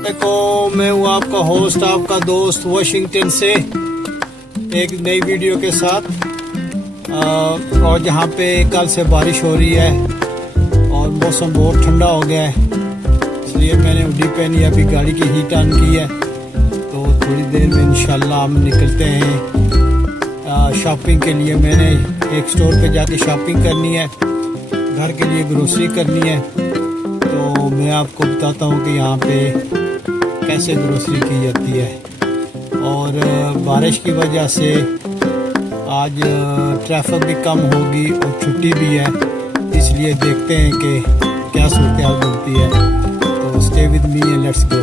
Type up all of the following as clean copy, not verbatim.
देखो, मैं हूँ आपका होस्ट, आपका दोस्त वाशिंगटन से एक नई वीडियो के साथ। और जहाँ पे कल से बारिश हो रही है और मौसम बहुत ठंडा हो गया है, इसलिए मैंने हुडी पहनी, अभी गाड़ी की हीट ऑन की है। तो थोड़ी देर में इंशाल्लाह हम निकलते हैं शॉपिंग के लिए। मैंने एक स्टोर पे जाके शॉपिंग करनी है, घर के लिए ग्रोसरी करनी है। तो मैं आपको बताता हूँ कि यहाँ पे कैसे ग्रोसरी की जाती है। और बारिश की वजह से आज ट्रैफिक भी कम होगी और छुट्टी भी है, इसलिए देखते हैं कि क्या सूरत हाल बनती है। तो stay with me and let's go.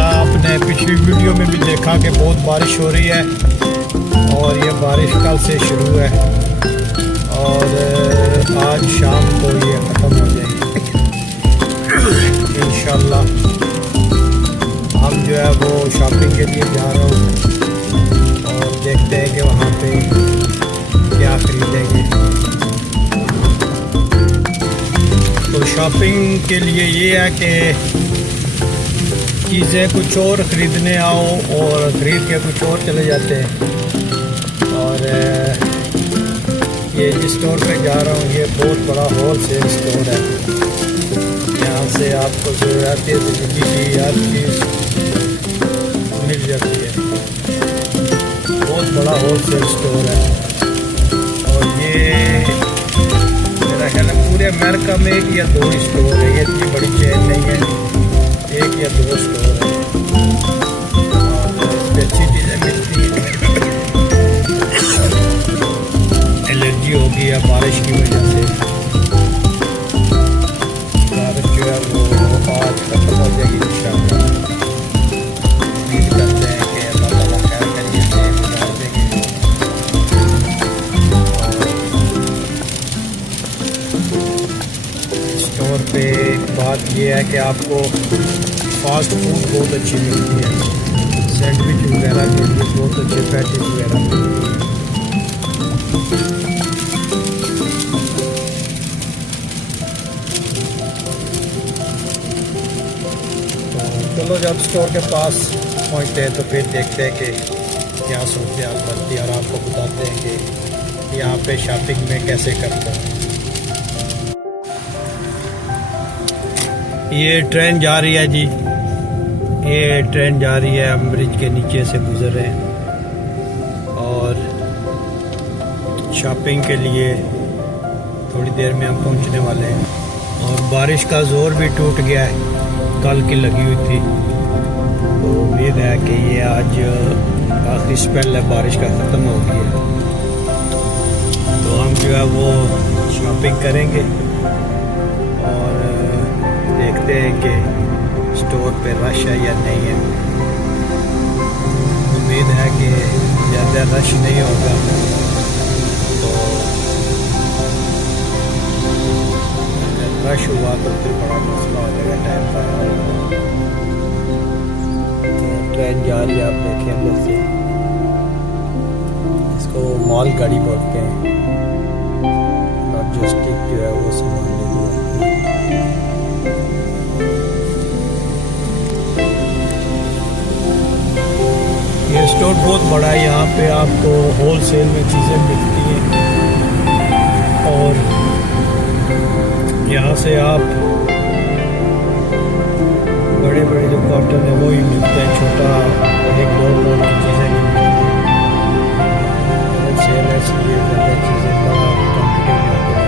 आपने पिछली वीडियो में भी देखा कि बहुत बारिश हो रही है और ये बारिश कल से शुरू है और आज शाम को ये ख़त्म हो जाएगी इंशाल्लाह। हम जो है वो शॉपिंग के लिए जा रहे हैं और देखते हैं कि वहाँ पे क्या खरीदेंगे। तो शॉपिंग के लिए ये है कि चीज़ें कुछ और ख़रीदने आओ और ख़रीद के कुछ और चले जाते हैं। और ये जिस स्टोर पे जा रहा हूँ ये बहुत बड़ा होल सेल स्टोर है। यहाँ से आपको ज़रूरत ज़िंदगी की हर चीज़ मिल जाती है। बहुत बड़ा होल सेल स्टोर है और ये मेरा ख्याल है पूरे अमेरिका में एक या दो स्टोर है, ये इतनी बड़ी चेन नहीं है, एक या दो स्टोर है और अच्छी चीज़ें मिलती हैं। एलर्जी होगी या बारिश की वजह से, बारिश जो है वो आज खत्म हो जाएगी इंशाल्लाह। उम्मीद करते हैं कि अल्लाह ताला खैर करिए से गुजार देंगे। स्टोर पे बात ये है कि आपको फास्ट फूड बहुत अच्छी मिलती है, सैंडविच वगैरह के लिए बहुत अच्छे पैटीज वगैरह मिलती है। चलो जब स्टोर के पास पहुंचते हैं तो फिर देखते हैं कि क्या सूरत हाल बनती है और आपको बताते हैं कि यहाँ पे शॉपिंग में कैसे करते हैं। ये ट्रेन जा रही है जी, ये ट्रेन जा रही है, हम ब्रिज के नीचे से गुजर रहे हैं और शॉपिंग के लिए थोड़ी देर में हम पहुंचने वाले हैं। और बारिश का ज़ोर भी टूट गया है, कल की लगी हुई थी। तो उम्मीद है कि ये आज आखिरी स्पेल है, बारिश का ख़त्म हो गई है। तो हम जो है वो शॉपिंग करेंगे और देखते हैं कि स्टोर पे रश है या नहीं है। उम्मीद है कि ज़्यादा रश नहीं होगा। तो रश हुआ तो फिर बड़ा मसला हो जाएगा टाइम का। ट्रेन जा रही है, आप देखें अंदर से, इसको मॉल गाड़ी बोलते हैं। लॉजिस्टिक जो है वो सामान ले जाती है। ये स्टोर बहुत बड़ा है, यहाँ पे आपको होल सेल में चीज़ें मिलती हैं और यहाँ से आप बड़े बड़े जो कॉटन है वो ही मिलते हैं, छोटा 1-2 पाउंड की चीज़ें नहीं मिलती। सेल है इसलिए ज़्यादा चीज़ें बड़ा क्वान्टिटी में आपको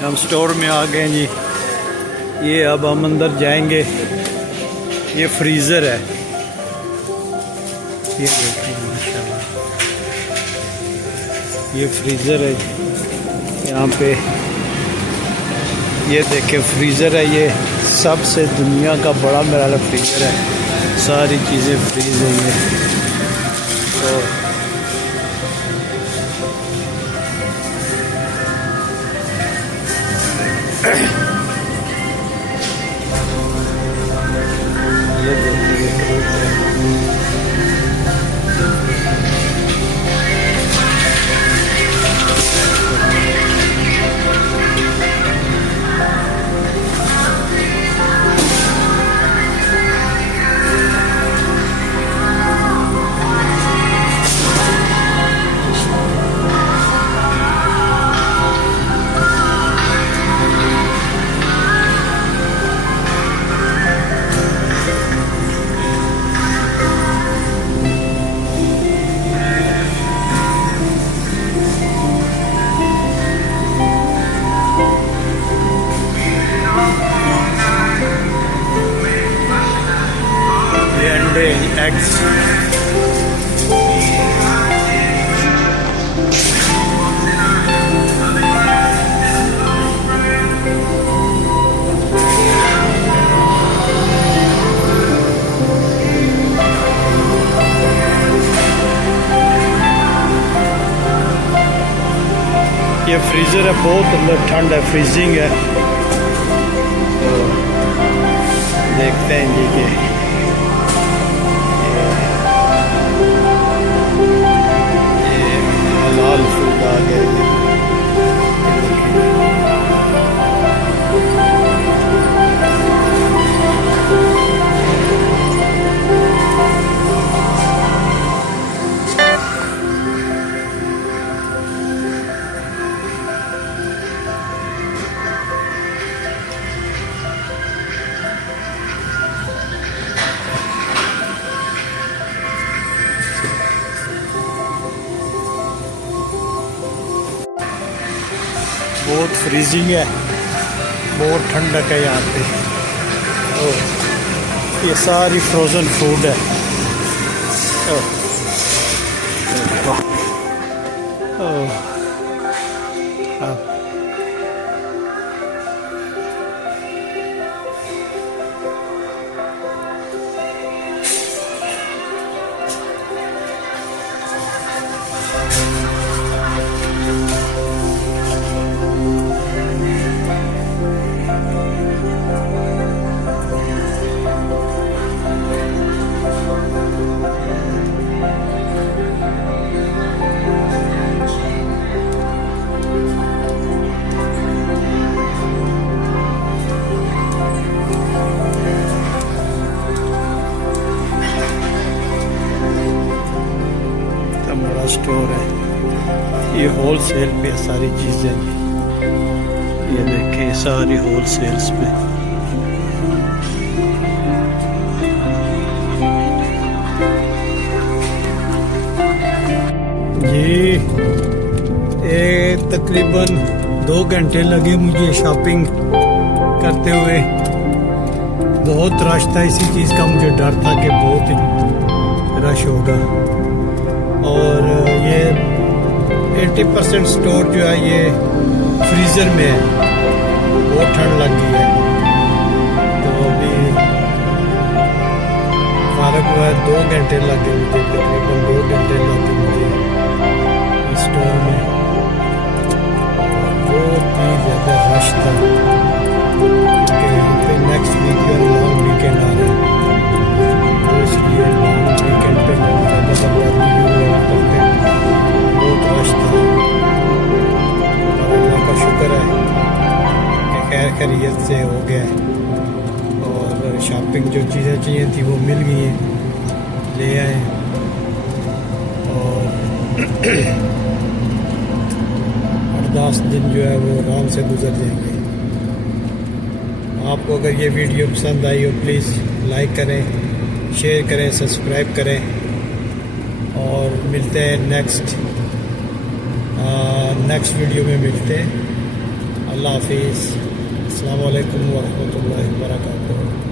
हम स्टोर में आ गए जी। ये अब हम अंदर जाएंगे, ये फ्रीज़र है, ये देखिए माशाल्लाह। ये फ्रीज़र है यहाँ पे, ये देखे फ्रीज़र है, ये सबसे दुनिया का बड़ा मेरा फ्रीज़र है, सारी चीज़ें फ्रीज है ये। तो ये देखिए फ्रूट है, एग्स, ये फ्रीज़र है, बहुत अंदर ठंड है, फ्रीजिंग है। तो देखते हैं जी के लाल फूल आ गया। बहुत फ्रीजिंग है, बहुत ठंडक है यहाँ पे। और ये सारी फ्रोज़न फूड है। स्टोर है, ये होल सेल पे सारी चीज़ें, ये देखें सारी होल सेल्स पे। ये तकरीबन 2 घंटे लगे मुझे शॉपिंग करते हुए। बहुत रश था, इसी चीज़ का मुझे डर था कि बहुत रश होगा। और ये 80% स्टोर जो है ये फ्रीज़र में है, बहुत ठंड लग गई है। तो अभी फारग हुआ है, 2 घंटे लगे मुझे, तकरीबन 2 घंटे लगे मुझे इस स्टोर में। बहुत ही ज़्यादा रश था क्योंकि यहाँ पे नेक्स्ट वीक लॉन्ग वीकेंड आ रहा है, तो इसलिए लॉन्ग वीकेंड पे बहुत ज़्यादा बहुत रश था। और अल्लाह का शुक्र है कि खैर खैरियत से हो गया और शॉपिंग जो चीज़ें चाहिए थी वो मिल गई हैं, ले आए। और 8-10 दिन जो है वो आराम से गुजर जाएंगे। आपको अगर ये वीडियो पसंद आई हो प्लीज़ लाइक करें, शेयर करें, सब्सक्राइब करें। और मिलते हैं नेक्स्ट वीडियो में मिलते हैं। अल्लाह हाफिज़। अस्सलाम वालेकुम व रहमतुल्लाहि व बरकातुहू।